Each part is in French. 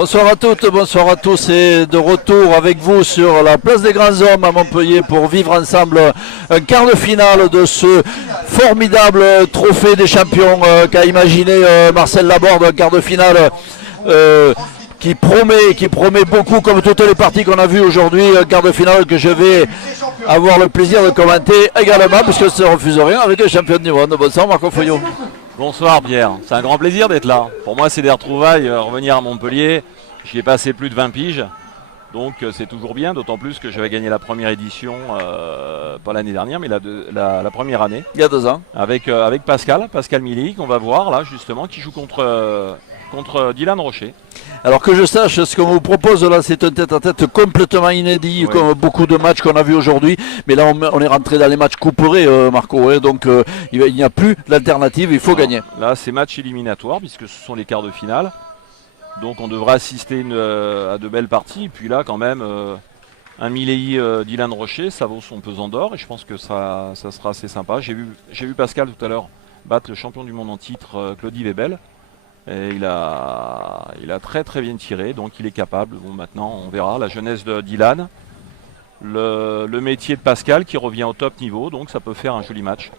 Bonsoir à toutes, bonsoir à tous et de retour avec vous sur la place des Grands Hommes à Montpellier pour vivre ensemble un quart de finale de ce formidable trophée des champions qu'a imaginé Marcel Laborde, un quart de finale qui promet beaucoup comme toutes les parties qu'on a vues aujourd'hui, un quart de finale que je vais avoir le plaisir de commenter également puisque ça ne refuse rien avec le champion du monde. Bonsoir Marco Foyot. Bonsoir Pierre, c'est un grand plaisir d'être là. Pour moi c'est des retrouvailles, revenir à Montpellier, j'y ai passé plus de 20 piges, donc c'est toujours bien, d'autant plus que j'avais gagné la première édition, pas l'année dernière, mais la première année. Il y a 2 ans. Avec Pascal Milly, qu'on va voir là justement, qui joue contre Dylan Rocher. Alors que je sache, ce qu'on vous propose là, c'est un tête-à-tête complètement inédit, comme beaucoup de matchs qu'on a vu aujourd'hui. Mais là, on est rentré dans les matchs couperés, Marco. Donc il n'y a plus d'alternative, il faut gagner. Là, c'est match éliminatoire, puisque ce sont les quarts de finale. Donc on devra assister à de belles parties. Et puis là, quand même, un Milley Dylan Rocher, ça vaut son pesant d'or. Et je pense que ça sera assez sympa. J'ai vu Pascal tout à l'heure battre le champion du monde en titre, Claudie Webel. Et il a très très bien tiré, donc il est capable. Bon, maintenant on verra la jeunesse de Dylan, le métier de Pascal qui revient au top niveau, donc ça peut faire un joli match.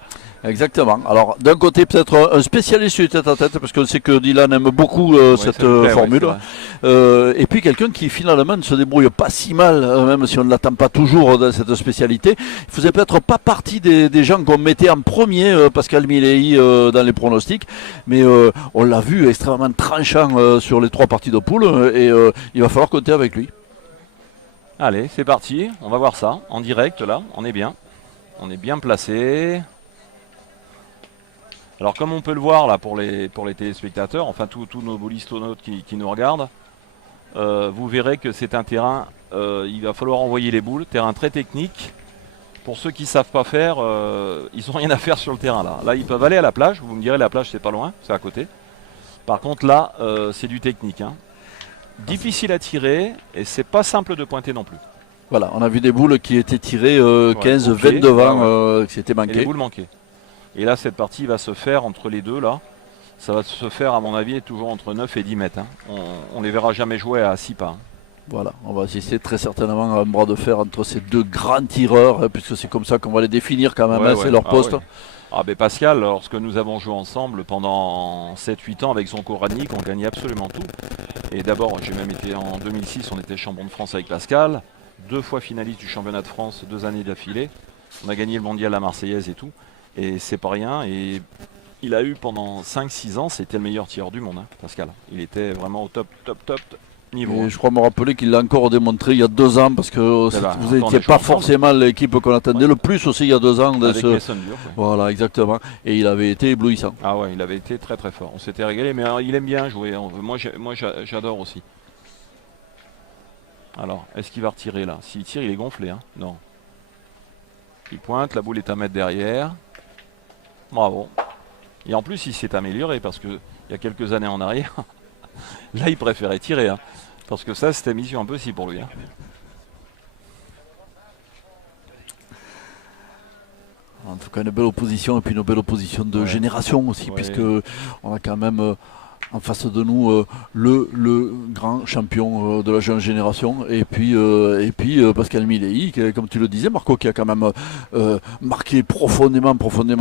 Exactement. Alors d'un côté peut-être un spécialiste du tête-à-tête, parce qu'on sait que Dylan aime beaucoup cette formule. Et puis quelqu'un qui finalement ne se débrouille pas si mal, même si on ne l'attend pas toujours dans cette spécialité. Il faisait peut-être pas partie des gens qu'on mettait en premier, Pascal Milley, dans les pronostics, mais on l'a vu extrêmement tranchant sur les 3 parties de poule, et il va falloir compter avec lui. Allez, c'est parti, on va voir ça en direct là, on est bien placé. Alors comme on peut le voir là pour les téléspectateurs, enfin tous nos bolistonautes qui nous regardent, vous verrez que c'est un terrain, il va falloir envoyer les boules, terrain très technique. Pour ceux qui ne savent pas faire, ils n'ont rien à faire sur le terrain là. Là ils peuvent aller à la plage, vous me direz la plage c'est pas loin, c'est à côté. Par contre là c'est du technique. Difficile à tirer et c'est pas simple de pointer non plus. Voilà, on a vu des boules qui étaient tirées 15-20 devant, qui s'étaient manquées. Et les boules manquées. Et là, cette partie va se faire entre les deux, là. Ça va se faire, à mon avis, toujours entre 9 et 10 mètres. On ne les verra jamais jouer à 6 pas. Voilà, on va assister très certainement à un bras de fer entre ces 2 grands tireurs, puisque c'est comme ça qu'on va les définir quand même, c'est leur poste. Ben Pascal, lorsque nous avons joué ensemble pendant 7-8 ans avec Zonko Radnik, on gagnait absolument tout. Et d'abord, j'ai même été en 2006, on était champion de France avec Pascal. 2 fois finaliste du championnat de France, 2 années d'affilée. On a gagné le mondial à Marseillaise et tout. Et c'est pas rien, et il a eu pendant 5-6 ans, c'était le meilleur tireur du monde, Pascal. Il était vraiment au top niveau. Et je crois me rappeler qu'il l'a encore démontré il y a 2 ans, parce que vous n'étiez pas forcément l'équipe qu'on attendait le plus aussi il y a 2 ans. Avec Messon-Dur. Voilà, exactement. Et il avait été éblouissant. Ah ouais, il avait été très très fort. On s'était régalé, mais il aime bien jouer. Moi j'adore aussi. Alors, est-ce qu'il va retirer là? S'il tire, il est gonflé. Non. Il pointe, la boule est à mettre derrière. Bravo. Et en plus, il s'est amélioré parce qu'il y a quelques années en arrière, là, il préférait tirer. Parce que ça, c'était mission impossible pour lui. En tout cas, une belle opposition, et puis une belle opposition de génération aussi, puisque on a quand même en face de nous le grand champion de la jeune génération, et puis Pascal Milley, comme tu le disais Marco, qui a quand même marqué profondément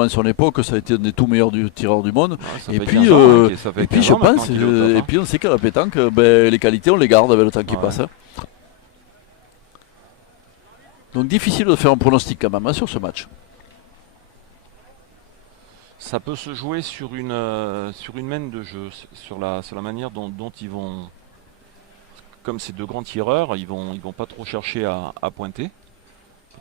son époque. Ça a été un des tout meilleurs tireurs du monde. Et puis je pense, et puis on sait qu'à la pétanque, les qualités on les garde avec le temps qui passe. Donc difficile de faire un pronostic quand même sur ce match. Ça peut se jouer sur une main de jeu, sur la manière dont ils vont, comme ces 2 grands tireurs, ils vont pas trop chercher à pointer.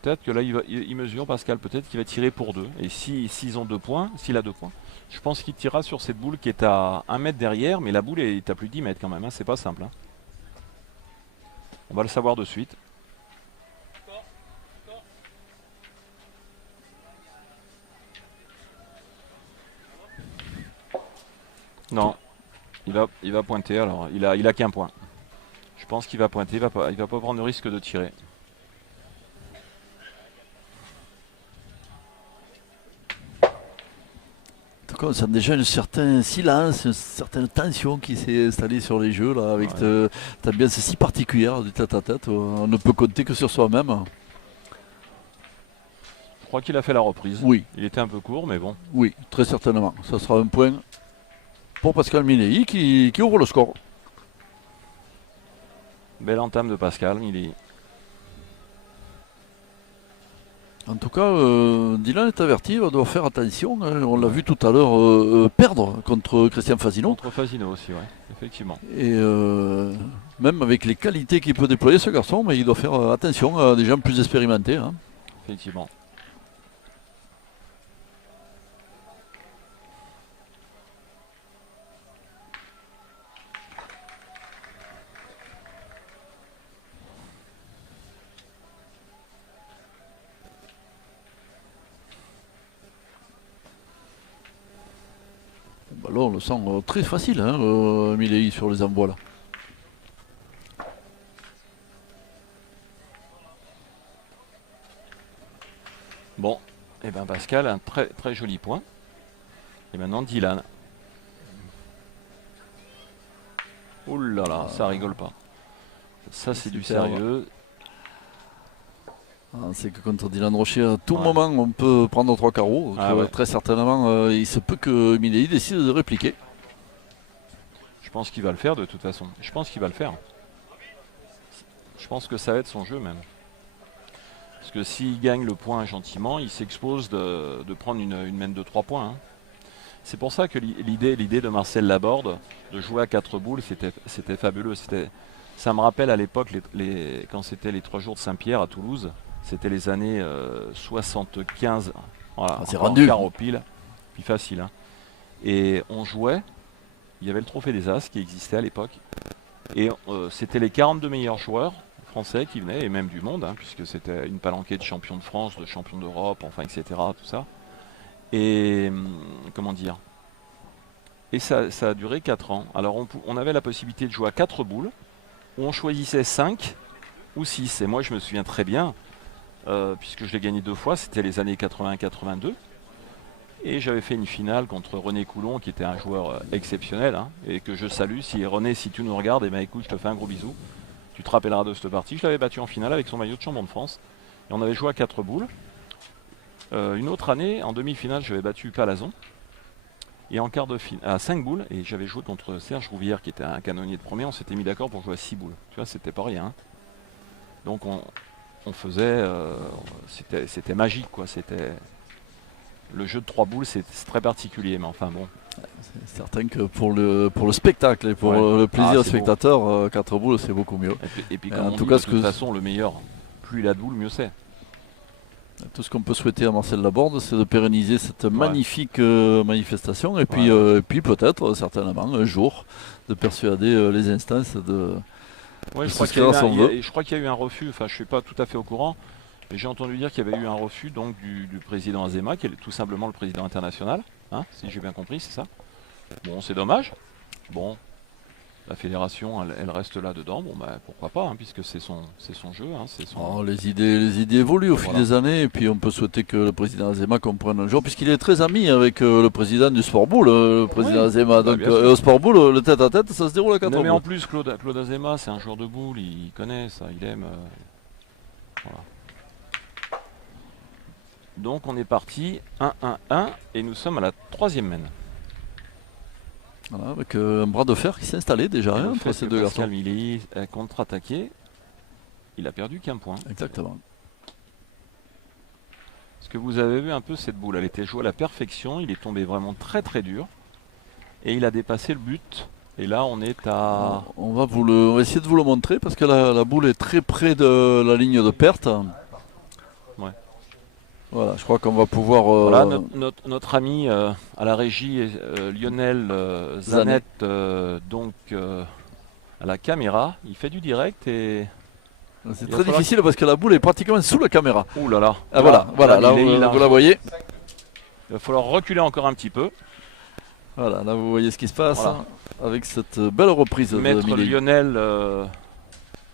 Peut-être que là il mesure Pascal, peut-être qu'il va tirer pour 2. Et s'ils ont 2 points, s'il a 2 points, je pense qu'il tirera sur cette boule qui est à 1 mètre derrière, mais la boule est à plus de 10 mètres quand même, c'est pas simple. On va le savoir de suite. Non, il va pointer, alors il a qu'un point. Je pense qu'il va pointer, il va pas prendre le risque de tirer. tout cas, on sent déjà un certain silence, une certaine tension qui s'est installée sur les jeux, là, avec cette ambiance si particulière du tête-à-tête. On ne peut compter que sur soi-même. Je crois qu'il a fait la reprise. Oui. Il était un peu court, mais bon. Oui, très certainement. Ça sera un point pour Pascal Milei qui ouvre le score. Belle entame de Pascal Milei. En tout cas, Dylan est averti, il doit faire attention. On l'a vu tout à l'heure perdre contre Christian Fasino. Contre Fasino aussi, oui, effectivement. Et même avec les qualités qu'il peut déployer ce garçon, mais il doit faire attention à des gens plus expérimentés. Hein. Effectivement. Bah là, on le sent très facile, hein, Milei sur les envois là. Bon, et bien Pascal, un très très joli point. Et maintenant Dylan. Ouh là là, ça rigole pas. Ça c'est du sérieux. C'est que contre Dylan Rocher, à tout moment, on peut prendre 3 carreaux. Très certainement, il se peut que Milei décide de répliquer. Je pense qu'il va le faire de toute façon. Je pense qu'il va le faire. Je pense que ça va être son jeu même. Parce que s'il gagne le point gentiment, il s'expose de prendre une mène de 3 points. Hein. C'est pour ça que l'idée de Marcel Laborde de jouer à 4 boules, c'était fabuleux. Ça me rappelle à l'époque, quand c'était les 3 jours de Saint-Pierre à Toulouse, c'était les années 75. Voilà, c'est rendu. Quart au pile, puis facile. Hein. Et on jouait, il y avait le trophée des As qui existait à l'époque. Et c'était les 42 meilleurs joueurs français qui venaient, et même du monde, hein, puisque c'était une palanquée de champions de France, de champions d'Europe, enfin, etc. Tout ça. Et comment dire? Et ça a duré 4 ans. Alors on avait la possibilité de jouer à 4 boules, où on choisissait 5 ou 6. Et moi je me souviens très bien, puisque je l'ai gagné 2 fois, c'était les années 81-82. Et j'avais fait une finale contre René Coulon, qui était un joueur exceptionnel, hein, et que je salue. René, si tu nous regardes, eh ben, écoute, je te fais un gros bisou. Tu te rappelleras de cette partie. Je l'avais battu en finale avec son maillot de champion de France. Et on avait joué à 4 boules. Une autre année, en demi-finale, j'avais battu Palazon. Et en quart de finale, à 5 boules, et j'avais joué contre Serge Rouvière, qui était un canonnier de premier. On s'était mis d'accord pour jouer à 6 boules. Tu vois, c'était pas rien. Hein. Donc on faisait... c'était magique, quoi. C'était... Le jeu de 3 boules, c'est très particulier, mais enfin bon. C'est certain que pour le spectacle et pour le plaisir spectateur, 4 boules, c'est beaucoup mieux. Et puis comme on dit, de toute façon, le meilleur, plus il a de boules, mieux c'est. Tout ce qu'on peut souhaiter à Marcel Laborde, c'est de pérenniser cette magnifique manifestation et puis peut-être, certainement, un jour, de persuader les instances de... je crois qu'il y a eu un refus, enfin je ne suis pas tout à fait au courant, mais j'ai entendu dire qu'il y avait eu un refus donc, du président Azema, qui est tout simplement le président international, hein, si j'ai bien compris, c'est ça. Bon, c'est dommage. Bon, la fédération, elle reste là-dedans. Bon, bah, pourquoi pas, hein, puisque c'est son jeu. Hein, les idées évoluent au fil des années, et puis on peut souhaiter que le président Azema comprenne un jour, puisqu'il est très ami avec le président du Sport Boule, le président Azema. Donc au Sport Boule, le tête-à-tête, ça se déroule à 4 boules. Mais en plus, Claude Azema, c'est un joueur de boule, il connaît ça, il aime. Voilà. Donc on est parti 1-1-1, et nous sommes à la 3e mène. Voilà, avec un bras de fer qui s'est installé déjà entre ces deux garçons. Pascal Milei a contre-attaqué. Il a perdu qu'un point. Exactement. Est-ce que vous avez vu un peu cette boule? Elle était jouée à la perfection. Il est tombé vraiment très très dur. Et il a dépassé le but. Et là, on est à... On va essayer de vous le montrer parce que la boule est très près de la ligne de perte. Ouais. Voilà, je crois qu'on va pouvoir... Voilà, notre ami à la régie, Lionel Zanet, donc à la caméra, il fait du direct et... C'est très difficile parce que la boule est pratiquement sous la caméra. Ouh là là. Ah, voilà, là vous la voyez. Il va falloir reculer encore un petit peu. Voilà, là vous voyez ce qui se passe avec cette belle reprise de Maître Milei. Lionel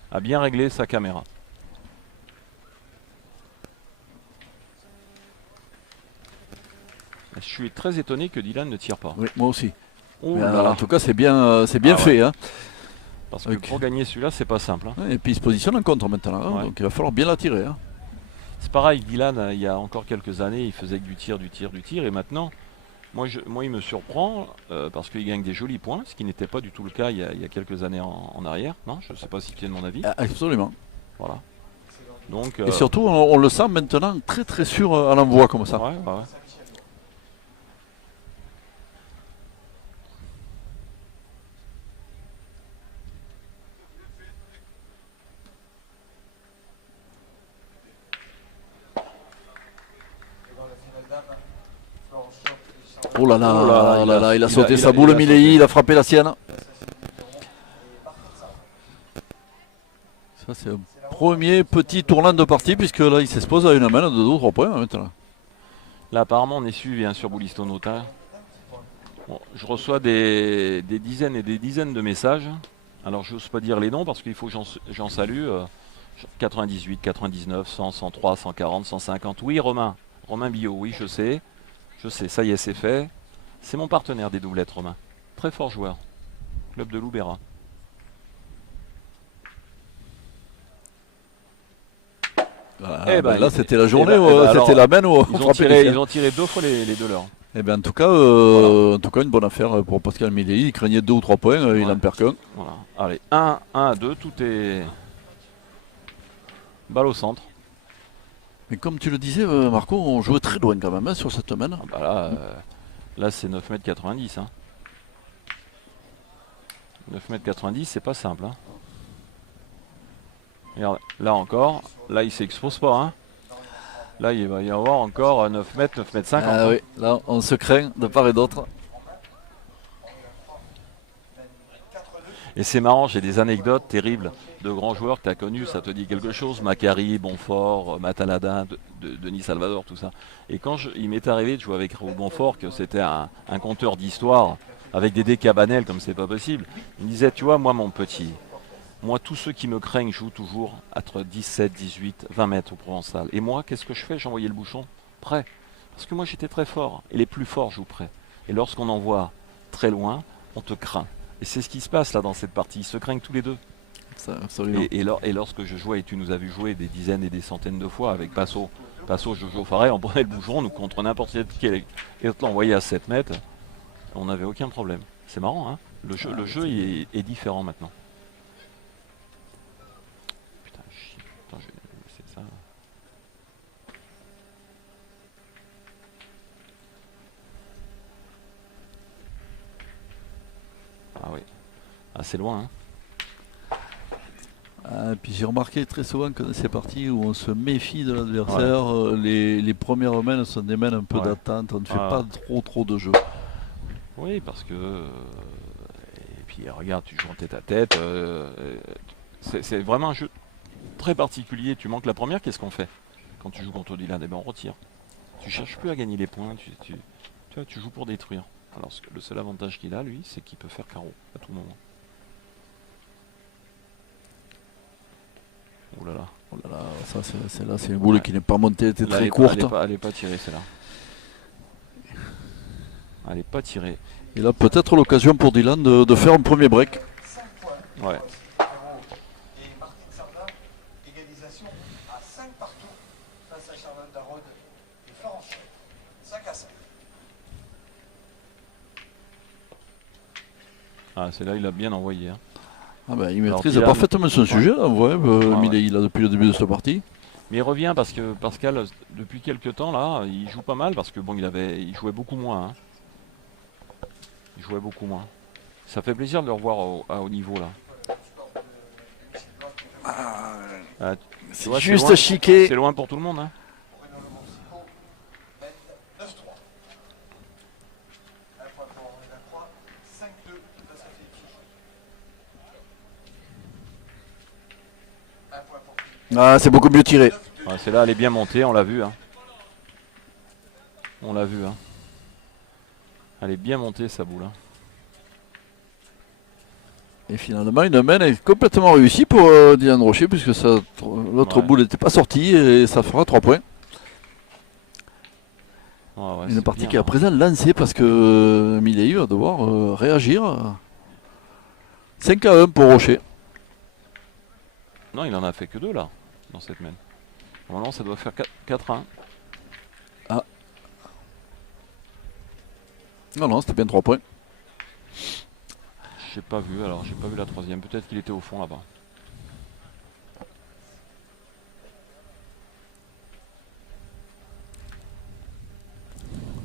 a bien réglé sa caméra. Je suis très étonné que Dylan ne tire pas. Oui, moi aussi. Oh Mais, là là. en tout cas, c'est bien fait. Hein. Parce que pour gagner celui-là, c'est pas simple. Hein. Et puis il se positionne en contre maintenant. Hein, donc il va falloir bien la tirer. Hein. C'est pareil, Dylan, il y a encore quelques années, il faisait que du tir. Et maintenant, moi il me surprend parce qu'il gagne des jolis points, ce qui n'était pas du tout le cas il y a quelques années en arrière. Non, je ne sais pas si tu es de mon avis. Absolument. Voilà. Donc, et surtout, on le sent maintenant très très sûr à l'envoi comme ça. Ouais. Oh là là, il a sauté sa boule, Milei, il a frappé la sienne. Ça c'est un premier petit tournant de partie puisque là il s'expose à une main de 2 ou 3 points maintenant. Là apparemment on est suivi sur Boulistonota. Bon, je reçois des dizaines et des dizaines de messages. Alors je n'ose pas dire les noms parce qu'il faut que j'en salue. 98, 99, 100, 103, 140, 150. Oui Romain Bio, oui je sais, ça y est c'est fait. C'est mon partenaire des doublettes Romain. Très fort joueur. Club de Loubera. Là c'était la journée, c'était la main où ils ont tiré 2 fois les 2 leurs. Et bien en tout cas une bonne affaire pour Pascal Milei. Il craignait 2 ou 3 points, il n'en perd qu'un. Voilà. Allez, 1 à 2, tout est balle au centre. Mais comme tu le disais Marco, on jouait très loin quand même sur cette main. Là c'est 9,90 m. Hein. 9,90 m, c'est pas simple. Hein. Regarde, là encore, là il s'expose pas. Hein. Là il va y avoir encore 9 mètres, 9 mètres 50. Oui, là on se craint de part et d'autre. Et c'est marrant, j'ai des anecdotes terribles de grands joueurs que tu as connus, ça te dit quelque chose, Macari, Bonfort, Mataladin, Denis Salvador, tout ça. Et quand il m'est arrivé de jouer avec Raoul Bonfort, que c'était un conteur d'histoire, avec des décabanels comme c'est pas possible, il me disait, tu vois, moi mon petit, moi tous ceux qui me craignent jouent toujours entre 17, 18, 20 mètres au Provençal. Et moi, qu'est-ce que je fais? J'envoyais le bouchon près. Parce que moi j'étais très fort, et les plus forts jouent près. Et lorsqu'on envoie très loin, on te craint. Et c'est ce qui se passe là dans cette partie, ils se craignent tous les deux. Ça, et lorsque je jouais, et tu nous as vu jouer des dizaines et des centaines de fois avec Passo, Jojo Faré, on prenait le bouchon, nous contre n'importe quel, et on l'envoyait à 7 mètres, on n'avait aucun problème. C'est marrant, hein. Le jeu est différent maintenant. Putain, attends, je vais laisser ça. Ah oui, c'est loin, hein. Puis j'ai remarqué très souvent que dans ces parties où on se méfie de l'adversaire, les premières mains sont des mains un peu d'attente, on ne fait pas trop de jeu. Oui, parce que... et puis regarde, tu joues en tête à tête, c'est vraiment un jeu très particulier. Tu manques la première, qu'est-ce qu'on fait quand tu joues contre Dylan? Eh ben on retire. Tu cherches plus à gagner les points, tu joues pour détruire. Alors le seul avantage qu'il a, lui, c'est qu'il peut faire carreau à tout moment. Oh là là, ça c'est une boule qui n'est pas montée, elle était très courte. Elle n'est pas tirée celle-là. Elle n'est pas tirée. Et là peut-être l'occasion pour Dylan de faire un premier break. Ouais. Et Martin Sardin, égalisation à 5 partout face à Charlotte Darod et Florence. 5 à 5. C'est là il a bien envoyé. Hein. Il maîtrise parfaitement son sujet, Milei, là, depuis le début de cette partie. Mais il revient parce que Pascal, depuis quelques temps, là, il joue pas mal parce que bon, il jouait beaucoup moins. Hein. Il jouait beaucoup moins. Ça fait plaisir de le revoir à haut niveau, là. C'est juste chiqué. C'est loin pour tout le monde. Hein. C'est beaucoup mieux tiré. C'est là, elle est bien montée, on l'a vu. Hein. On l'a vu. Hein. Elle est bien montée, sa boule. Hein. Et finalement, une main est complètement réussie pour Dylan Rocher, puisque l'autre boule n'était pas sortie et ça fera 3 points. Ouais, Une c'est partie bien, qui est à hein. présent lancée parce que Milei va devoir réagir. 5-1 pour Rocher. Non, il en a fait que 2 là, dans cette main. Normalement, ça doit faire 4-1. Non, c'était bien 3 points. J'ai pas vu, alors j'ai pas vu la troisième. Peut-être qu'il était au fond là-bas.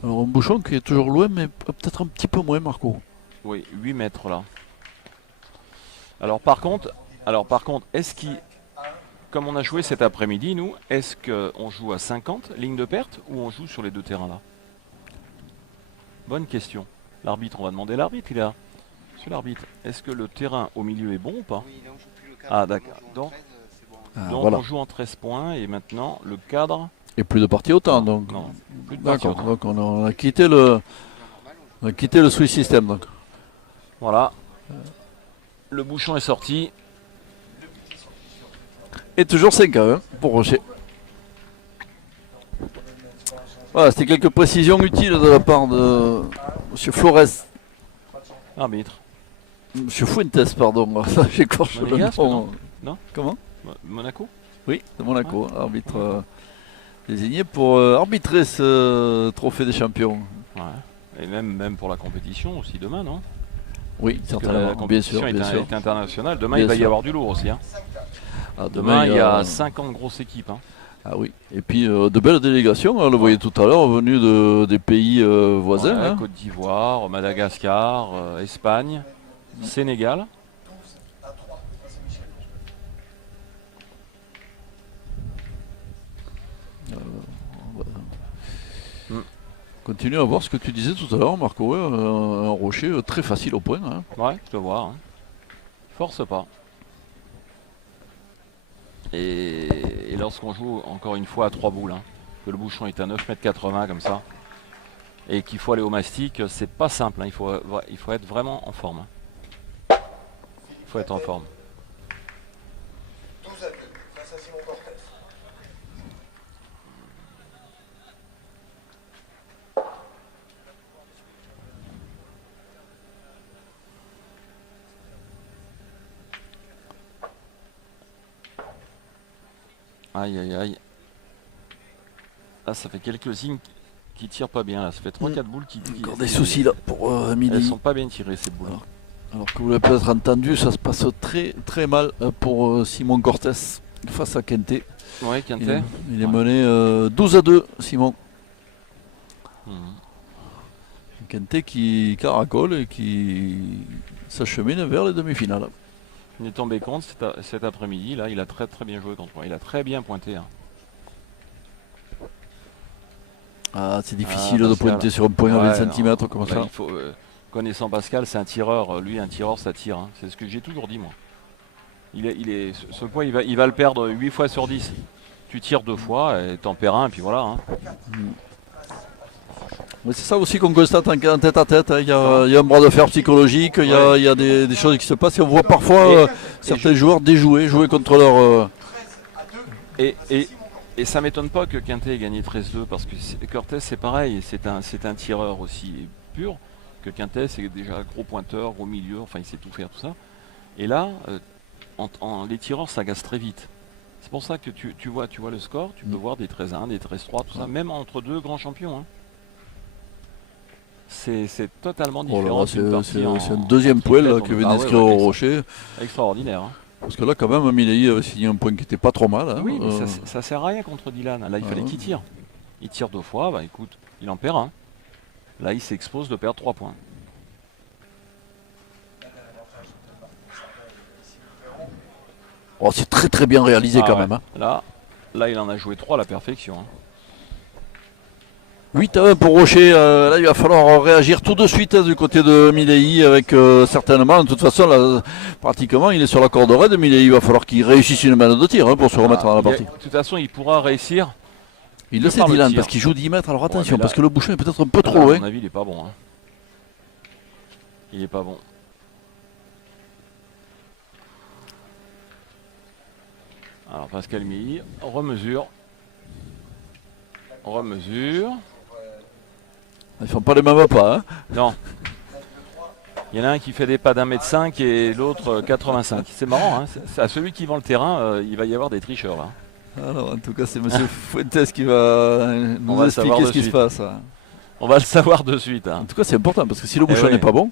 Alors un bouchon qui est toujours loin, mais peut-être un petit peu moins, Marco. Oui, 8 mètres là. Alors par contre, est-ce qu'il, comme on a joué cet après-midi, nous, est-ce qu'on joue à 50 lignes de perte ou on joue sur les deux terrains là? Bonne question. L'arbitre, on va demander à l'arbitre, il est là. Monsieur l'arbitre, est-ce que le terrain au milieu est bon ou pas? Oui, là on joue plus le cadre. Ah d'accord. Donc, Donc, c'est bon. Ah, voilà. on joue en 13 points et maintenant le cadre. Et plus de parties autant, Non, donc. non, plus de parties D'accord, autant. donc on a quitté le Swiss System. Donc. Voilà. Le bouchon est sorti. Et toujours 5-1 pour Rocher. Voilà, c'était quelques précisions utiles de la part de M. Flores. Arbitre. M. Fuentes, pardon. J'écorche le Monégasque, nom. non Comment? Monaco. Oui, de Monaco, arbitre désigné pour arbitrer ce trophée des champions. Ouais. Et même pour la compétition aussi demain, non? Oui, Parce que la certainement, bien compétition sûr, est, bien sûr. est internationale. Demain, Bien il va y sûr. avoir du lourd aussi, hein. Ah, Demain, il y a 50 grosses équipes, hein. Ah oui, et puis de belles délégations, on le voyait tout à l'heure, venues des pays voisins. Ouais, Hein. Côte d'Ivoire, Madagascar, Espagne, Sénégal. Continue à voir ce que tu disais tout à l'heure, Marco. Ouais, un rocher très facile au point. Hein. Ouais, je dois voir, hein. Force pas. Et lorsqu'on joue encore une fois à 3 boules, hein, que le bouchon est à 9,80 m comme ça, et qu'il faut aller au mastic, c'est pas simple, hein, il faut être vraiment en forme. Il faut être en forme. 12 à 2 face à Simon Cortez. Aïe aïe aïe. Là ça fait quelques signes qui tirent pas bien là. Ça fait 3-4 boules qui Encore des soucis là pour Elles Milei. sont pas bien tirées ces boules. Alors que vous l'avez peut-être entendu, ça se passe très très mal pour Simon Cortés face à Kenté. Ouais, Quintet. Il est mené 12 à 2, Simon. Mhm. Kenté qui caracole et qui s'achemine vers les demi-finales. Il est tombé contre cet après-midi. Là, il a très très bien joué contre moi. Il a très bien pointé, hein. Ah, c'est difficile de Pascal. pointer sur un point à 20 non, cm comme là, ça. il faut, connaissant Pascal, c'est un tireur. Lui, un tireur, ça tire, hein. C'est ce que j'ai toujours dit, moi. Ce point, il va le perdre 8 fois sur 10. Tu tires 2 fois et t'en perds un, et puis voilà, hein. Mais c'est ça aussi qu'on constate en tête à tête. Hein. Il y a un bras de fer psychologique, il y a des choses qui se passent. Et on voit parfois certains joueurs déjouer, jouer contre leur. Et ça m'étonne pas que Quintet ait gagné 13-2 parce que Cortés c'est pareil, c'est un tireur aussi pur que Quintet, c'est déjà gros pointeur, gros milieu, enfin il sait tout faire, tout ça. Et là, les tireurs s'agacent très vite. C'est pour ça que tu vois le score, tu peux voir des 13-1, des 13-3, tout ça, même entre deux grands champions, hein. C'est totalement différent. C'est un deuxième poil là, que vient d'inscrire au Rocher. Extraordinaire, hein. Parce que là, quand même, Milei avait signé un point qui était pas trop mal. Hein. Oui, mais ça sert à rien contre Dylan. Là, il fallait qu'il tire. Il tire 2 fois, bah écoute, il en perd un. Là, il s'expose de perdre 3 points. Oh, c'est très très bien réalisé quand ouais. même. Hein. Là, il en a joué 3 à la perfection, hein. 8 à 1 pour Rocher. Là, il va falloir réagir tout de suite du côté de Milei avec certainement, de toute façon, là, pratiquement, il est sur la corde raide. Milei, il va falloir qu'il réussisse une manne de tir hein, pour se remettre dans la partie. De toute façon, il pourra réussir. Il le sait, Dylan, parce qu'il joue 10 mètres. Alors attention, là, parce que le bouchon est peut-être un peu trop là, loin. À mon avis, il est pas bon, hein. Il est pas bon. Alors, Pascal Milly, remesure. Ils font pas les mêmes pas. Hein. Non. Il y en a un qui fait des pas d'1m5 et l'autre 85. C'est marrant, hein. À celui qui vend le terrain, il va y avoir des tricheurs là. Alors, en tout cas, c'est monsieur Fuentes qui va nous va le savoir expliquer de ce qui se suite. passe. Hein. On va le savoir de suite. En Hein. tout cas, c'est important parce que si le bouchon oui. n'est pas bon,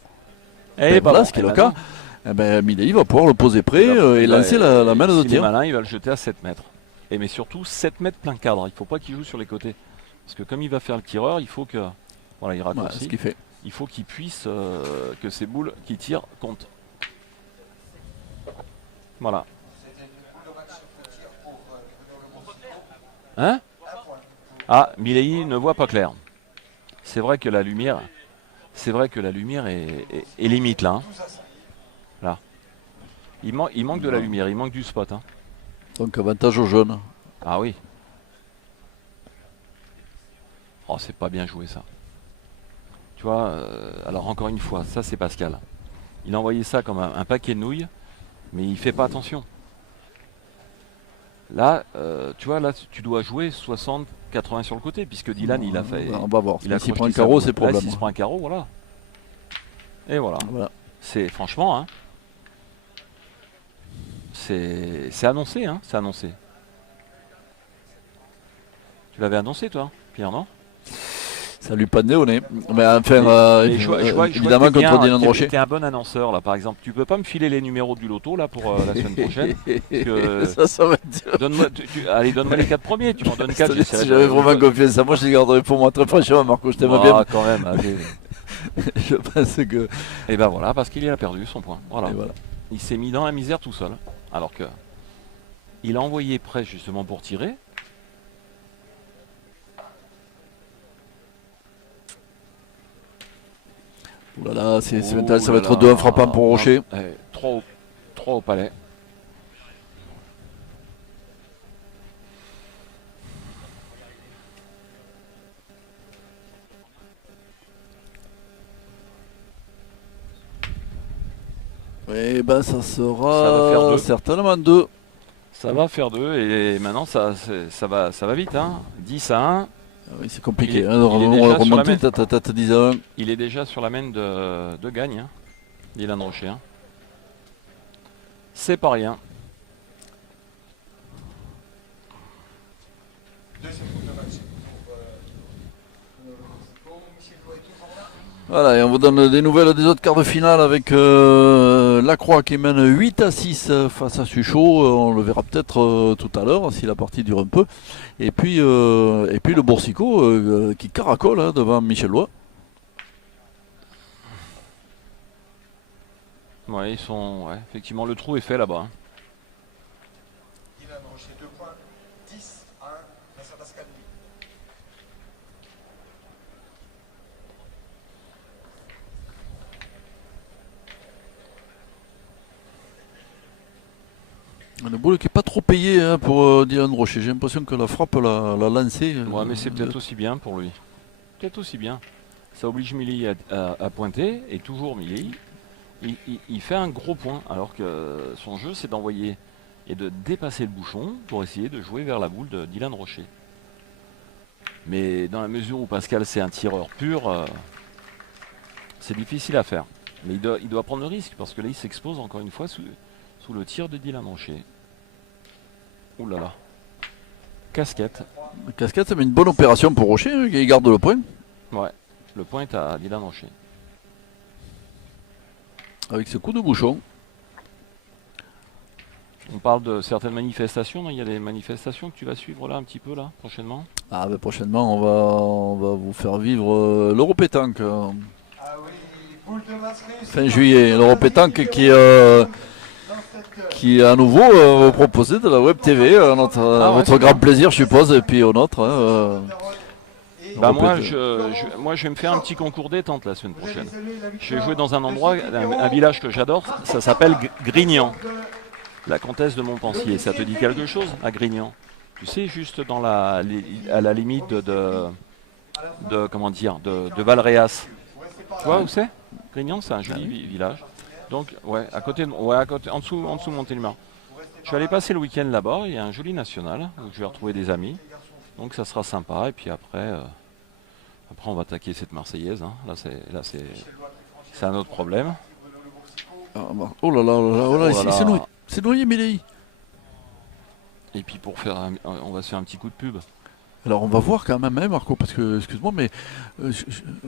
Et voilà, ce qui est le cas, eh ben, Milei va pouvoir le poser près et lancer la main de tir. tir. Malin, il va le jeter à 7 mètres. Mais surtout 7 mètres plein cadre. Il ne faut pas qu'il joue sur les côtés. Parce que comme il va faire le tireur, il faut que. Voilà, il Voilà, raccourcit. ce qu'il fait. Il faut qu'il puisse que ces boules qui tirent comptent. Voilà. C'était une boule de match sur le tir pour le Boursico. Hein? Un point. Ah, Milei ne voit pas clair. C'est vrai que la lumière. C'est vrai que la lumière est limite là. Hein. Tous à 5. Là. Il manque de la lumière, il manque du spot. Hein. Donc avantage aux jeunes. Ah oui. Oh, c'est pas bien joué ça. Tu vois, alors encore une fois, ça c'est Pascal. Il a envoyé ça comme un paquet de nouilles, mais il fait pas attention. Là, tu vois, là tu dois jouer 60, 80 sur le côté, puisque Dylan il a fait. On va voir. Il a S'il crocheté prend un sa carreau, boule. c'est Là, problème. s'il se prend un carreau, voilà. Et voilà. Voilà. C'est franchement, hein. C'est annoncé, hein. C'est annoncé. Tu l'avais annoncé, toi, Pierre, non? Ça lui pas de nez au nez. Mais enfin, Mais je vois évidemment, que t'es contre bien, Dylan Rocher. t'es un bon annonceur, là, par exemple. Tu peux pas me filer les numéros du loto, là, pour la semaine prochaine? que- ça va être dur. Allez, donne-moi les 4 premiers. Tu m'en donnes 4. Si j'avais vraiment confiance à moi, je les garderais pour moi. Très franchement, Marco, je t'aime bien. Ah, quand même, allez. Je pense que. Et ben voilà, parce qu'il a perdu son point. Voilà. Et voilà. Il s'est mis dans la misère tout seul. Alors que il a envoyé près justement pour tirer. Ouh là là, c'est Oh mental, ça va là être là. 2-1 frappant pour Rocher. 3 au palais. Et ben ça Ça va faire sera deux. certainement 2. Ça va faire 2 et maintenant ça va vite. Hein. 10 à 1. Oui, c'est compliqué. Il est- Hein, il est déjà sur la remonter main. tête 10 à 1. Il est déjà sur la main de gagne. Hein. Dylan Rocher. Hein. C'est pas rien. Deuxième boule de match pour le Boursico. Michel Lois est toujours là. Voilà, et on vous donne des nouvelles des autres quarts de finale avec Lacroix qui mène 8 à 6 face à Suchot. On le verra peut-être tout à l'heure si la partie dure un peu. Et puis le Boursico qui caracole hein, devant Michel Lois. Ouais, ils sont. Ouais, effectivement, le trou est fait là-bas. Hein. Dylan Rocher 2 points. 10 à 1 face à Pascal Lee. Une boule qui n'est pas trop payée hein, pour Dylan Rocher. J'ai l'impression que la frappe l'a lancé. Ouais, mais c'est peut-être aussi bien pour lui. Peut-être aussi bien. Ça oblige Milei à pointer, et toujours Milei, il fait un gros point, alors que son jeu c'est d'envoyer et de dépasser le bouchon pour essayer de jouer vers la boule de Dylan Rocher. Mais dans la mesure où Pascal c'est un tireur pur, c'est difficile à faire. Mais il doit prendre le risque, parce que là il s'expose encore une fois sous le tir de Dylan Rocher. Ouh là là. Casquette. Casquette, mais une bonne opération pour Rocher. Hein, il garde le point. Ouais. Le point est à Dylan Rocher. Avec ce coup de bouchon. On parle de certaines manifestations, non? Il y a des manifestations que tu vas suivre là un petit peu là prochainement. Ah ben prochainement on va vous faire vivre l'Europétanque. Ah oui, boule de masserie. Fin juillet, l'Europétanque qui est à nouveau proposé de la Web TV, à notre, Ah ouais, votre c'est grand bien. plaisir je suppose, et puis au nôtre. Bah moi Européen. je vais me faire un petit concours détente la semaine prochaine. Je vais jouer dans un endroit, un village que j'adore, ça s'appelle Grignan. La comtesse de Montpensier, ça te dit quelque chose à Grignan? Tu sais, juste dans à la limite comment dire, de Valréas. Tu vois où c'est? Grignan, c'est un joli village. Donc, ouais, à côté, en dessous de Montélimar. Je vais aller passer le week-end là-bas, il y a un joli national, où je vais retrouver des amis. Donc ça sera sympa, et puis après, Après, on va attaquer cette Marseillaise. Hein. Là, c'est un autre problème. Oh là là, oh là là, Oh là il là. s'est noyé Milei. Et puis on va se faire un petit coup de pub. Alors on va voir quand même, hein, Marco, parce que, excuse-moi, mais on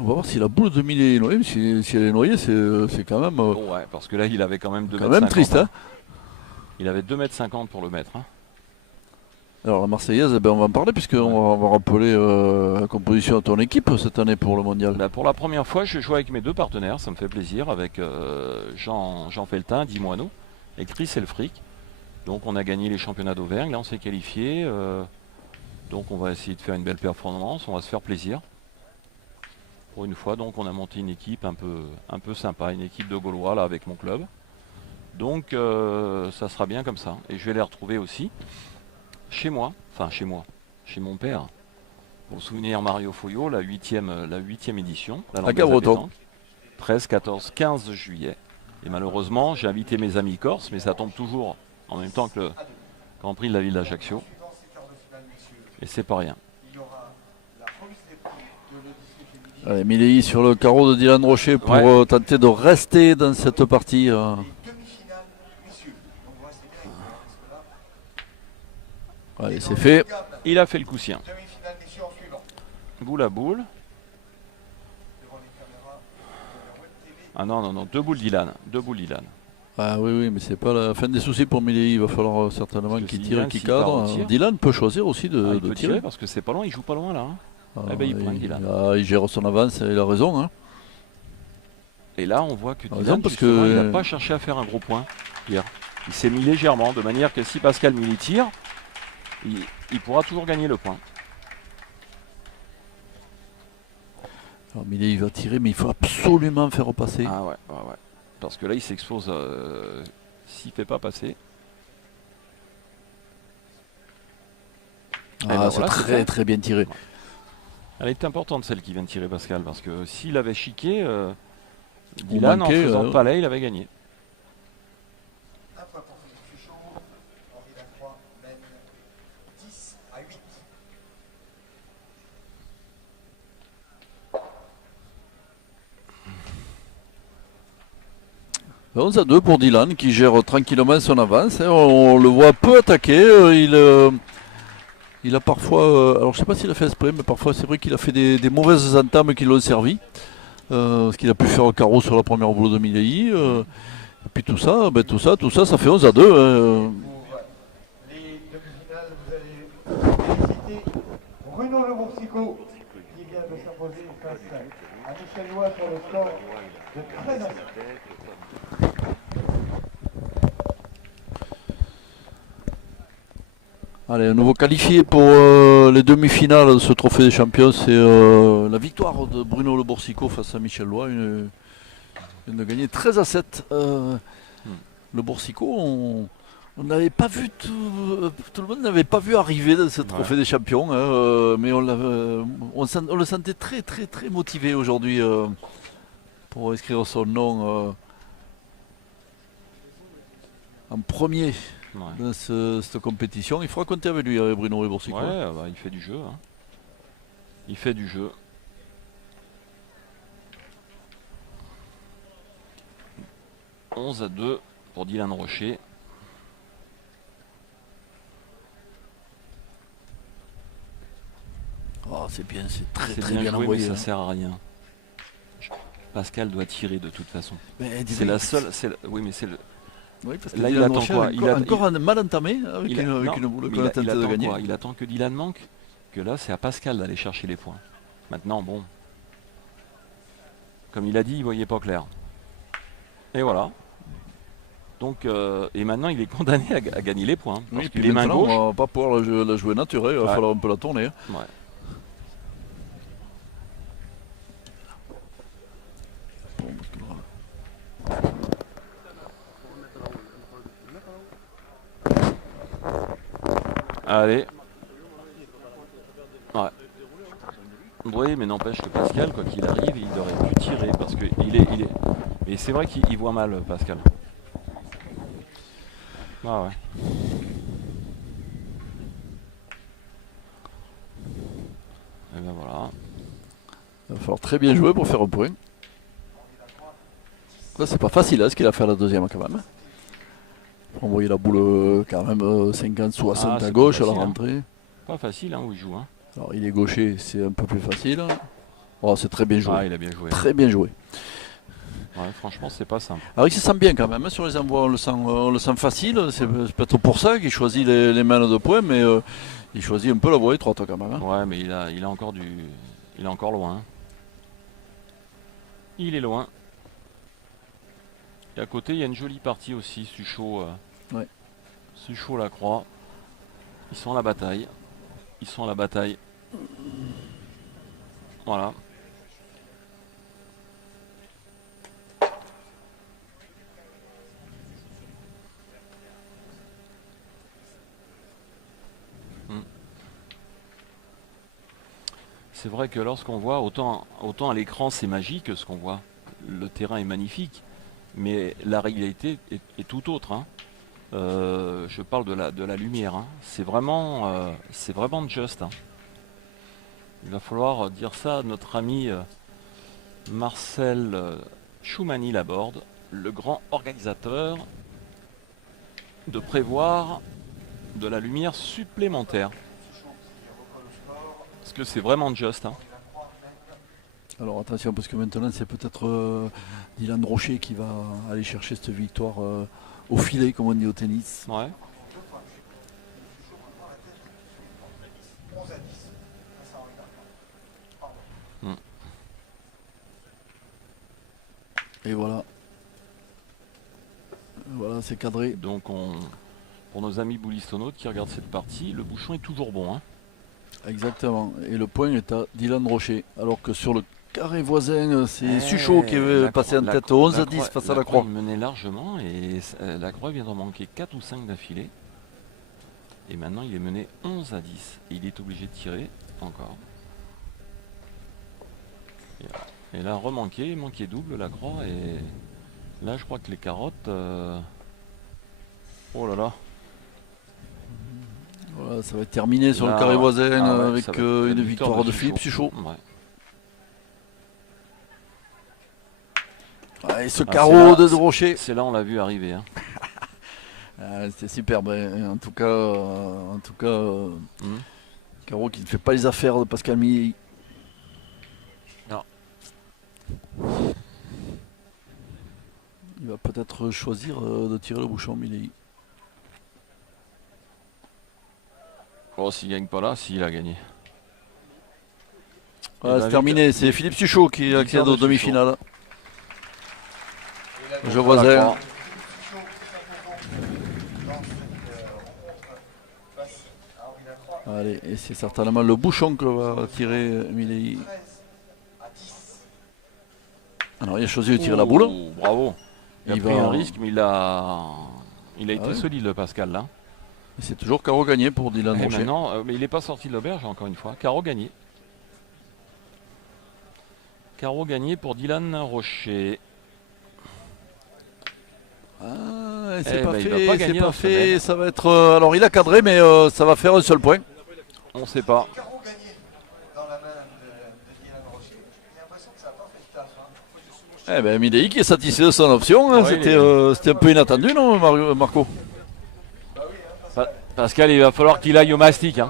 va voir si la boule de Milei est noyée. Si elle est noyée, c'est quand même, Bon, ouais, parce que là, il avait quand même 2 quand mètres même 50, triste. Hein. Il avait 2,50 m pour le mettre. Hein. Alors la Marseillaise, on va en parler, puisqu'on va rappeler la composition de ton équipe cette année pour le mondial. Bah, pour la première fois, je joue avec mes 2 partenaires, ça me fait plaisir, avec Jean Feltin, Dimoineau, et Chris Elfric. Donc on a gagné les championnats d'Auvergne, là on s'est qualifié. Donc on va essayer de faire une belle performance, on va se faire plaisir. Pour une fois, donc on a monté une équipe un peu sympa, une équipe de Gaulois là avec mon club. Donc ça sera bien comme ça. Et je vais les retrouver aussi chez moi, chez mon père. Pour souvenir Mario Foyot, la 8e édition. La À Cabreton. 13, 14, 15 juillet. Et malheureusement, j'ai invité mes amis corses, mais ça tombe toujours en même temps que le Grand Prix de la ville d'Ajaccio. Et c'est pas rien. Allez, Milei sur le carreau de Dylan Rocher pour Ouais. tenter de rester dans cette partie. Allez, c'est fait. Il a fait le coup sien. Boule à boule. Ah non, 2 boules Dylan. 2 boules Dylan. Ah oui, mais c'est pas la fin des soucis pour Milei. Il va falloir certainement Parce que qu'il si tire et Dylan, qu'il s'il part au cadre. tir. Dylan peut choisir aussi Ah, de il peut tirer. tirer parce que c'est pas loin, il joue pas loin là. Hein. Eh ben, il prend Dylan. Il gère son avance, il a raison. Hein. Et là, on voit que Ah, Dylan, non, parce justement, il que- n'a pas cherché à faire un gros point hier. Il s'est mis légèrement, de manière que si Pascal Milei tire, il pourra toujours gagner le point. Alors Milei il va tirer, mais il faut absolument faire repasser. Ah ouais. Parce que là, il s'expose s'il ne fait pas passer. Ah, ben voilà, c'est c'est très ça. très bien tiré. Elle est importante celle qui vient de tirer Pascal, parce que s'il avait chiqué, Dylan, manquait, en faisant le palais, il avait gagné. Un point pour Philippe Fichot. Henri Lacroix mène 10-8. 11-2 pour Dylan qui gère tranquillement son avance. Hein. On le voit peu attaquer. Il a parfois, alors je sais pas s'il a fait exprès, mais parfois c'est vrai qu'il a fait des mauvaises entames qui l'ont servi. Parce qu'il a pu faire le carreau sur la première boule de Milei. Et puis tout ça, ça fait 11-2. Pour les demi-finales, vous allez féliciter Bruno Le Boursico qui vient de s'imposer face à Michel Lois sur le score de 13 à 7. Allez, un nouveau qualifié pour les demi-finales de ce trophée des champions, c'est la victoire de Bruno Le Boursico face à Michel Lois. Il vient de gagner 13-7. Le Boursico, on n'avait pas vu tout le monde n'avait pas vu arriver dans ce trophée des champions, hein, mais on le sentait très très très motivé aujourd'hui pour inscrire son nom en premier dans cette compétition. Il faudra compter avec lui, avec Bruno Le Boursico. Ouais, bah, il fait du jeu. Hein. Il fait du jeu. « 11-2 pour Dylan Rocher. Oh, c'est bien, c'est très C'est très bien bien joué, envoyé. mais ça hein. sert à rien. Pascal doit tirer de toute façon. Mais, C'est la seule. Oui, mais c'est le. Oui, parce que Là, il Dylan attend Rocher quoi? a encore mal entamé avec Il a- avec non, une boule mais qu'on a il tenté de attend gagner. quoi? Il attend que Dylan manque. Que là, c'est à Pascal d'aller chercher les points. Maintenant, bon. Comme il a dit, il voyait pas clair. Et voilà. Donc, et maintenant, il est condamné à gagner les points. Parce Oui, que puis les mains maintenant, gauches. on va pas pouvoir la jouer naturelle, il va Ouais. falloir un peu la tourner. hein. Ouais. Bon, parce que là, Allez. Ouais. Oui, mais n'empêche que Pascal, quoi qu'il arrive, il aurait pu tirer parce que il est. Mais c'est vrai qu'il voit mal, Pascal. Ah ouais. Et ben voilà. Il va falloir très bien jouer pour faire un point. Ça, c'est pas facile ce qu'il a fait à la deuxième quand même. On voyait la boule quand même 50-60 à gauche à la rentrée. Pas facile où il joue. Alors il est gaucher, c'est un peu plus facile. Oh, c'est très bien joué. Ah, il a bien joué. Très bien joué. Ouais, franchement, c'est pas simple. Alors il se sent bien quand même, sur les envois on le sent facile, c'est peut-être pour ça qu'il choisit les mains de points, mais il choisit un peu la voie étroite quand même. Ouais, mais il a encore il est encore loin. Il est loin. Et à côté, il y a une jolie partie aussi, Suchot. Ouais. Suchot la Croix. Ils sont à la bataille. Ils sont à la bataille. Voilà. C'est vrai que lorsqu'on voit, autant à l'écran c'est magique ce qu'on voit. Le terrain est magnifique. Mais la réalité est tout autre. Je parle de la lumière. C'est vraiment juste. Il va falloir dire ça à notre ami Marcel Choumani-Laborde, le grand organisateur, de prévoir de la lumière supplémentaire. Parce que c'est vraiment juste. Alors attention, parce que maintenant c'est peut-être Dylan Rocher qui va aller chercher cette victoire au filet, comme on dit au tennis. Ouais. Et voilà. Voilà, c'est cadré. Donc pour nos amis boulissonautes qui regardent cette partie, le bouchon est toujours bon. Exactement. Et le point est à Dylan Rocher. Alors que sur le carré voisin, c'est Suchot qui est passé en tête 11-10 face à la Croix. Il menait largement et la Croix vient d'en manquer 4 ou 5 d'affilée. Et maintenant il est mené 11-10. Et il est obligé de tirer encore. Et là remanqué, manqué double la Croix. Et là je crois que les carottes... Oh là là. Voilà, ça va être terminé sur le carré voisin avec une victoire de Philippe Suchot. Ouais. Ouais, et ce carreau de Rocher. C'est là on l'a vu arriver. C'était superbe. En tout cas, carreau qui ne fait pas les affaires de Pascal Milly. Non. Il va peut-être choisir de tirer le bouchon Milly. Oh, s'il gagne pas là, s'il a gagné. Voilà, c'est terminé, c'est Philippe Suchot qui accède aux demi-finales. Je voisin. Allez, et c'est certainement le bouchon que va tirer Milei. Alors il a choisi de tirer la boule. Bravo. Il a pris un risque, mais il a été solide le Pascal là. C'est toujours carreau gagné pour Dylan Rocher. Maintenant, mais il n'est pas sorti de l'auberge encore une fois. Carreau gagné. Carreau gagné pour Dylan Rocher. Ah, c'est pas fait, c'est pas fait. Ça va être. Alors il a cadré, mais ça va faire un seul point. On ne sait pas. Carreau gagné dans la main de Dylan Rocher. J'ai l'impression que ça n'a pas fait le taf. Eh ben Milei qui est satisfait de son option. Ouais, c'était un peu inattendu, non, Marco? Pascal, il va falloir qu'il aille au mastic.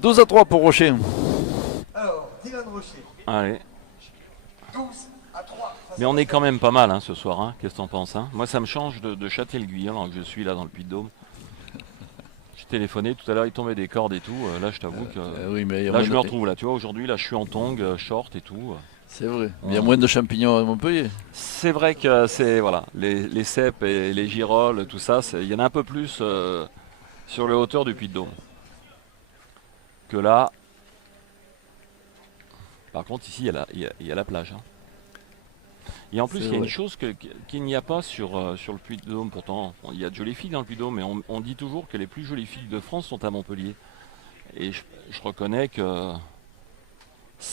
12-3 pour Rocher. Alors, Dylan Rocher. Allez. 12-3. Mais on est quand même pas mal ce soir. Qu'est-ce que t'en penses? Moi, ça me change de Châtel-Guyon alors que je suis là dans le Puy-de-Dôme. J'ai téléphoné tout à l'heure, il tombait des cordes et tout. Là, je t'avoue que oui, mais là, je me retrouve là. Tu vois, aujourd'hui, là, je suis en tongs, short et tout. C'est vrai. Il y a moins de champignons à Montpellier. C'est vrai que c'est voilà, les cèpes et les girolles, tout ça, il y en a un peu plus sur les hauteurs du Puy-de-Dôme que là. Par contre, ici, il y a la plage. Et en plus, il y a une chose qu'il n'y a pas sur le Puy-de-Dôme. Pourtant, il y a de jolies filles dans le Puy-de-Dôme, mais on dit toujours que les plus jolies filles de France sont à Montpellier. Et je reconnais que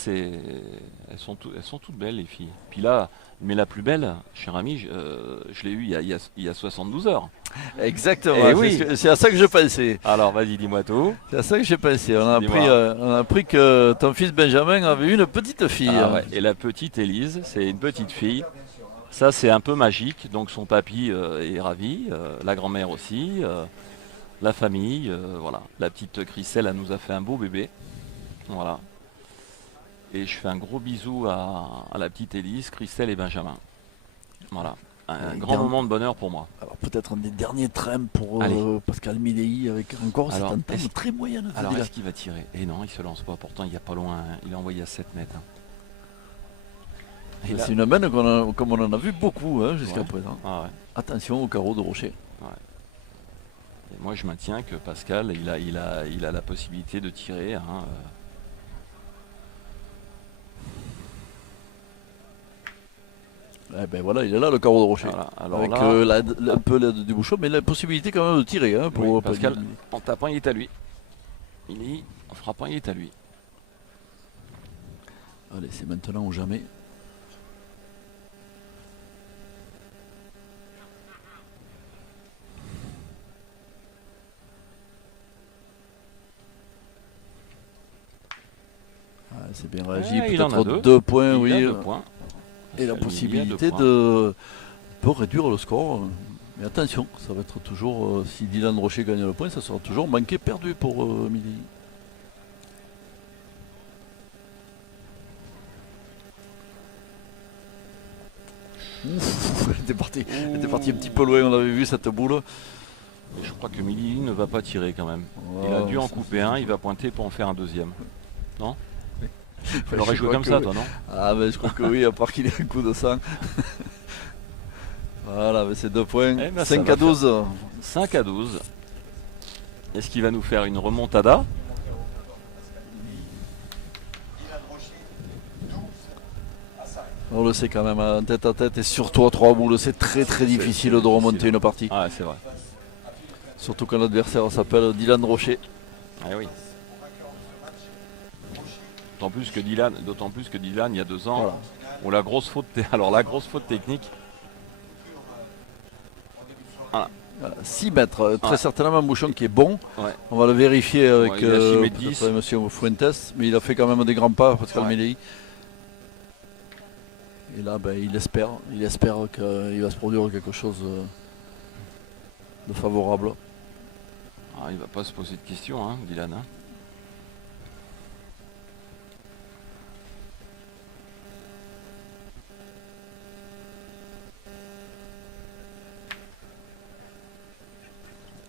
elles sont toutes belles les filles. Puis là, mais la plus belle, cher ami, je l'ai eue il y a 72 heures. Exactement, Eh oui. c'est à ça que je pensais. Alors vas-y, dis-moi tout. C'est à ça que j'ai pensé. On a Dis-moi. appris que ton fils Benjamin avait une petite fille. Ah ouais. Et la petite Élise, c'est une petite fille. Ça, c'est un peu magique. Donc son papy est ravi, la grand-mère aussi, la famille, voilà. La petite Christelle, elle nous a fait un beau bébé. Voilà. Et je fais un gros bisou à la petite Élise, Christelle et Benjamin. Voilà. Un grand moment de bonheur pour moi. Alors peut-être un des derniers trains pour Pascal Milei avec encore cette entame très moyenne. Alors est-ce qu'il va tirer? Et non, il se lance pas. Pourtant, il n'y a pas loin. Il a envoyé à 7 mètres. Et c'est une amène comme on en a vu beaucoup jusqu'à présent. Ah ouais. Attention au carreau de rocher. Ouais. Et moi, je maintiens que Pascal, il a la possibilité de tirer. Eh ben voilà, il est là le carreau de rocher. Voilà. Alors avec là, un peu l'aide du bouchon, mais la possibilité quand même de tirer. Pour Pascal, en tapant, il est à lui. En frappant, il est à lui. Allez, c'est maintenant ou jamais. C'est bien réagi, peut-être 2 points, oui. 2 points. Et la possibilité de peut réduire le score. Mais attention, ça va être toujours, si Dylan Rocher gagne le point, ça sera toujours manqué perdu pour Milei. Ouf, elle était partie un petit peu loin, on avait vu cette boule. Et je crois que Milei ne va pas tirer quand même. Il a dû en couper un, il va pointer pour en faire un deuxième. Non? Tu l'aurais joué comme ça, toi, non? Ah, mais je crois que oui, à part qu'il ait un coup de sang. Voilà, mais c'est 2 points. 5 à 12. 5 à 12. Est-ce qu'il va nous faire une remontada? On le sait quand même, en tête à tête et surtout à 3 boules, c'est très difficile de remonter une partie. Ah, c'est vrai. Surtout quand l'adversaire s'appelle Dylan Rocher. Ah oui. D'autant plus que Dylan, il y a 2 ans, où la grosse faute technique. Voilà. 6 mètres, très certainement un bouchon qui est bon. Ouais. On va le vérifier avec M. Fuentes, mais il a fait quand même des grands pas, Pascal Milei. Et là, il espère qu'il va se produire quelque chose de favorable. Ah, il va pas se poser de questions, Dylan.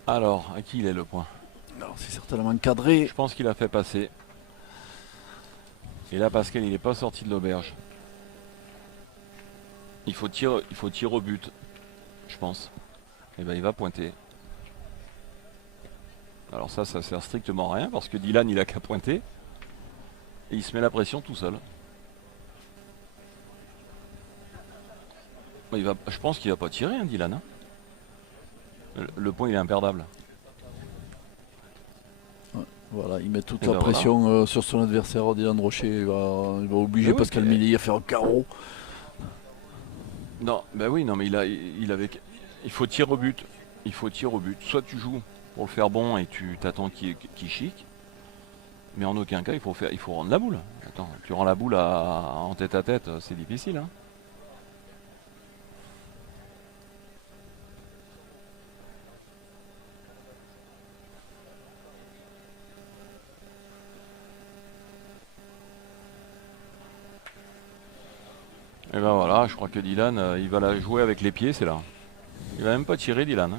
Alors, à qui il est le point? Alors, c'est certainement cadré. Je pense qu'il a fait passer. Et là, Pascal, il n'est pas sorti de l'auberge. Il faut tirer au but, je pense. Et ben, il va pointer. Alors ça sert strictement à rien parce que Dylan, il a qu'à pointer. Et il se met la pression tout seul. Je pense qu'il va pas tirer, Dylan. Le point, il est imperdable. Ouais, voilà, il met toute la pression sur son adversaire, Dylan Rocher. Il va obliger Pascal Milei à faire un carreau. Non, ben oui, non, mais il faut tirer au but. Il faut tirer au but. Soit tu joues pour le faire bon et tu t'attends qu'il chic. Mais en aucun cas, il faut rendre la boule. Attends, tu rends la boule en tête à tête, c'est difficile. Et ben voilà, je crois que Dylan, il va la jouer avec les pieds, c'est là. Il va même pas tirer, Dylan.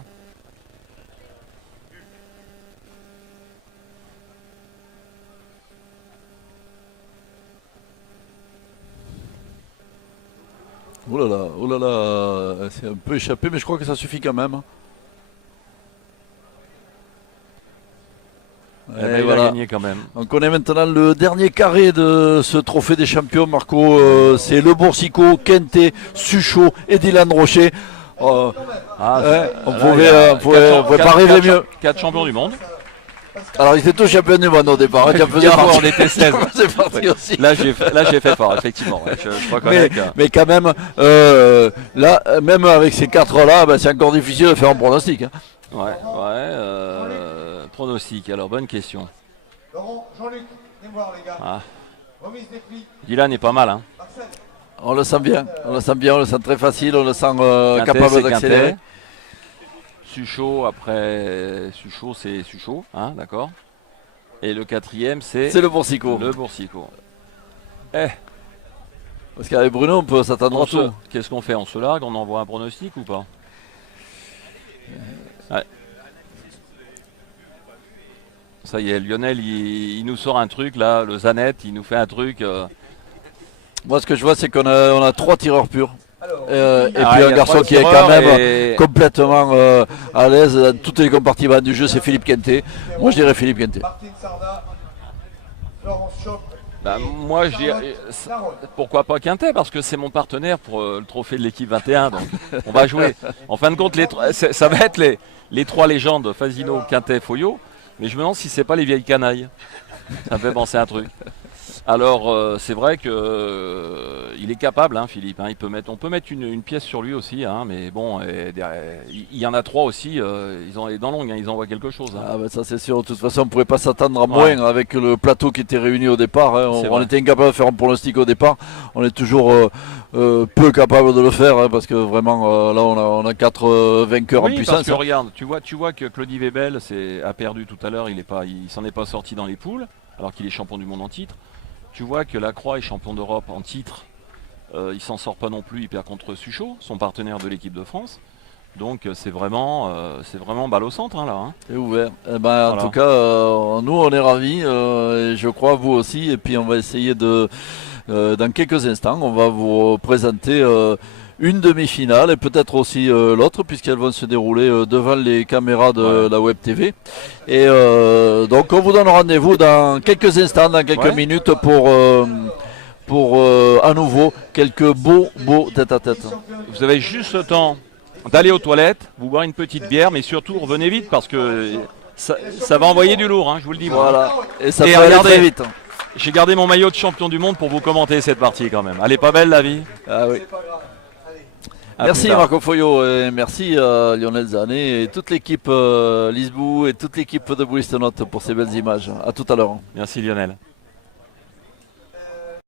Oh là là, c'est un peu échappé, mais je crois que ça suffit quand même. Et il a gagné quand même. On connaît maintenant le dernier carré de ce trophée des champions, Marco. C'est Le Boursicot, Quenté, Suchot et Dylan Rocher. On pouvait pas rêver mieux. 4 champions du monde. Alors, ils étaient tous champions du monde au départ. Hein, Deux fois, on était 16. C'est parti aussi. Là, j'ai fait fort, effectivement. Ouais, je reconnais que... Mais quand même, là, même avec ces 4-là, ben, c'est encore difficile de faire un pronostic. Hein. Ouais. Pronostic, alors bonne question. Laurent, Jean-Luc, venez me voir les gars. Ah. Remise des prix. Dylan est pas mal, hein. Marcel. On le sent bien, on le sent très facile, on le sent Quintet, capable c'est d'accélérer. Quintet. Suchot, après Suchot, c'est Suchot, hein, d'accord. Et le quatrième, c'est C'est le Boursicot. le Boursicot. Parce qu'avec Bruno, on peut s'attendre à tout. Qu'est-ce qu'on fait? On se largue, on envoie un pronostic ou pas? Ouais. Ça y est, Lionel, il nous sort un truc là, le Zanet, il nous fait un truc. Moi, ce que je vois, c'est qu'on a 3 tireurs purs. Alors, Et Ah, puis il y un a garçon 3 qui est quand tireurs même et- complètement à l'aise dans tous les compartiments du jeu, c'est Philippe Quintet. Moi, je dirais Philippe Quintet. Martine Sarda, Florence Chope. Bah, et moi, je Charlotte dirais, Laronde. pourquoi pas Quintet, parce que c'est mon partenaire pour le trophée de l'équipe 21, donc on va jouer. En fin de compte, ça va être les 3 légendes, Fasino, Quintet, Foyot, mais je me demande si c'est pas les vieilles canailles. Ça me fait penser à un truc. Alors, c'est vrai que il est capable, hein, Philippe. Hein, on peut mettre une pièce sur lui aussi, hein, mais bon, il y en a 3 aussi. Ils ont les dents longues, hein, ils envoient quelque chose. Hein. Ah ben ça c'est sûr, de toute façon on ne pouvait pas s'attendre à moins avec le plateau qui était réuni au départ. Hein. On était incapable de faire un pronostic au départ. On est toujours peu capable de le faire hein, parce que vraiment là on a 4 vainqueurs en puissance. Parce que regarde, tu vois que Claudie Webel a perdu tout à l'heure, il s'en est pas sorti dans les poules, alors qu'il est champion du monde en titre. Tu vois que Lacroix est champion d'Europe en titre, il s'en sort pas non plus, il perd contre Suchot, son partenaire de l'équipe de France. Donc c'est vraiment balle au centre hein, là. Hein. C'est ouvert. Eh ben, Voilà. En tout cas, nous on est ravis, et je crois vous aussi. Et puis on va essayer dans quelques instants, on va vous présenter une demi-finale et peut-être aussi l'autre, puisqu'elles vont se dérouler devant les caméras de la Web TV. Et donc on vous donne rendez-vous dans quelques instants, dans quelques minutes pour à nouveau quelques beaux tête-à-tête. Vous avez juste le temps d'aller aux toilettes, vous boire une petite bière, mais surtout revenez vite parce que ça va envoyer du lourd, hein, je vous le dis. Moi. Voilà, et ça Et peut aller regardez, très vite. J'ai gardé mon maillot de champion du monde pour vous commenter cette partie quand même. Elle est pas belle la vie. Ah oui. C'est pas grave. Allez. À Merci plus tard. Marco Foyot et merci Lionel Zanet et toute l'équipe Lisbou et toute l'équipe de Bristonote pour ces belles images. À tout à l'heure. Merci Lionel.